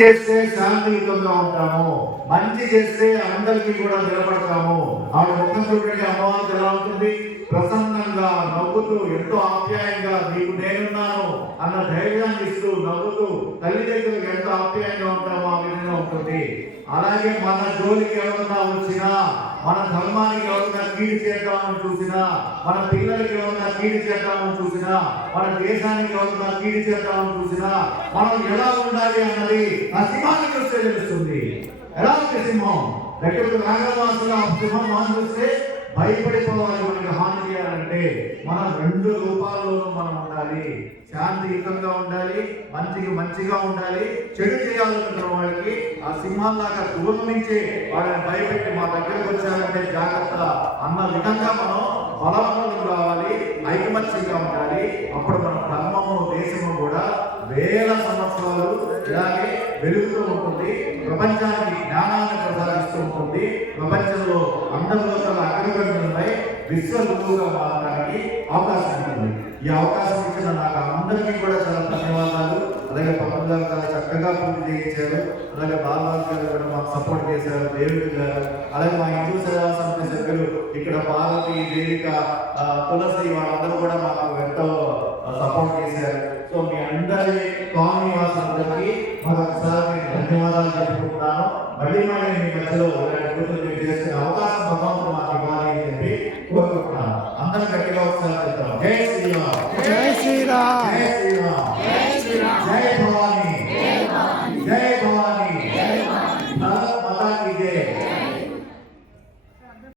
చేస్తే శాంతియుతంగా ఉంటాము, మంచి చేస్తే అందరికీ కూడా నిలబడతాము. ఆవిడ ముఖం చూడండి, అమ్మవారికి ఎలా ఉంటుంది, ప్రసన్నంగా నవ్వుతూ ఎంతో ఆప్యాయంగా నీకు నేనున్నాను అన్న ధైర్యాన్ని ఇస్తూ నవ్వుతూ తల్లి దగ్గరకు ఎంత ఆప్యాయంగా ఉంటామో ఆ విధంగా ఉంటుంది. అలాగే మన జోలికి ఎవరన్నా వచ్చినా, మన ధర్మానికి ఎవరన్నా కీడు చేద్దామని చూసినా, మన పిల్లలకి ఎవరన్నా కీడు చేద్దామని చూసినా, మన దేశానికి ఎవరన్నా కీడు చేద్దామని చూసినా మనం ఎలా ఉండాలి అన్నది ఆ సింహాన్ని చూస్తే తెలుస్తుంది. ఎలా ఉంది సింహం? దగ్గరకు నాగరాజుగా సింహం మనం చూస్తే భయపడిపోవాలి. మనకి హాని చేయాలంటే మనం రెండు రూపాల్లోనూ మనం ఉండాలి. శాంతియుతంగా ఉండాలి, మంచికి మంచిగా ఉండాలి. చెడు చేయాలనుకున్న వాడికి ఆ సింహాల్లాగా దూరం నుంచి వాళ్ళని భయపెట్టి మా దగ్గరకు వచ్చారంటే జాగ్రత్త అన్న విధంగా మనం బలవంతం కావాలి, ఐకమత్యంగా ఉండాలి. అప్పుడు మన ధర్మము దేశము కూడా వేల సంవత్సరాలు ఇలాగే వెలుగుతూ ఉంటుంది. ప్రపంచానికి జ్ఞానాన్ని ప్రసాదిస్తూ ఉంటుంది. ప్రపంచంలో అందరిలో అగ్రగణ్యులు ఉన్నాయి. విశ్వ గురువుగా మారడానికి అవకాశం ఉంటుంది. ఈ అవకాశం ఇచ్చిన నాకు అందరికీ కూడా చాలా ధన్యవాదాలు. అలాగే పవన్ గారు చాలా చక్కగా పూర్తి చేయించారు. అలాగే బాలరాజు గారు కూడా మాకు సపోర్ట్ చేశారు, దేవుడి గారు. అలాగే మా హిందూ సేవా సమితి సభ్యులు ఇక్కడ భారతి, వేదిక, తులసి వాళ్ళందరూ కూడా మాకు ఎంతో సపోర్ట్ చేశారు. సో మీ అందరి కాలనీ వాసులందరికీ మరొకసారి ధన్యవాదాలు చెప్పుకుంటున్నాను. మళ్ళీ మీ మధ్యలో మీరు చేసిన అవకాశం భగవంతుడు మాకు ఇవ్వాలి అని చెప్పి కోరుకుంటున్నాను. అందరం గట్టిగా ఒకసారి చెప్తాం. జై శ్రీరామ్, జై శ్రీరామ్, జై శ్రీరామ్.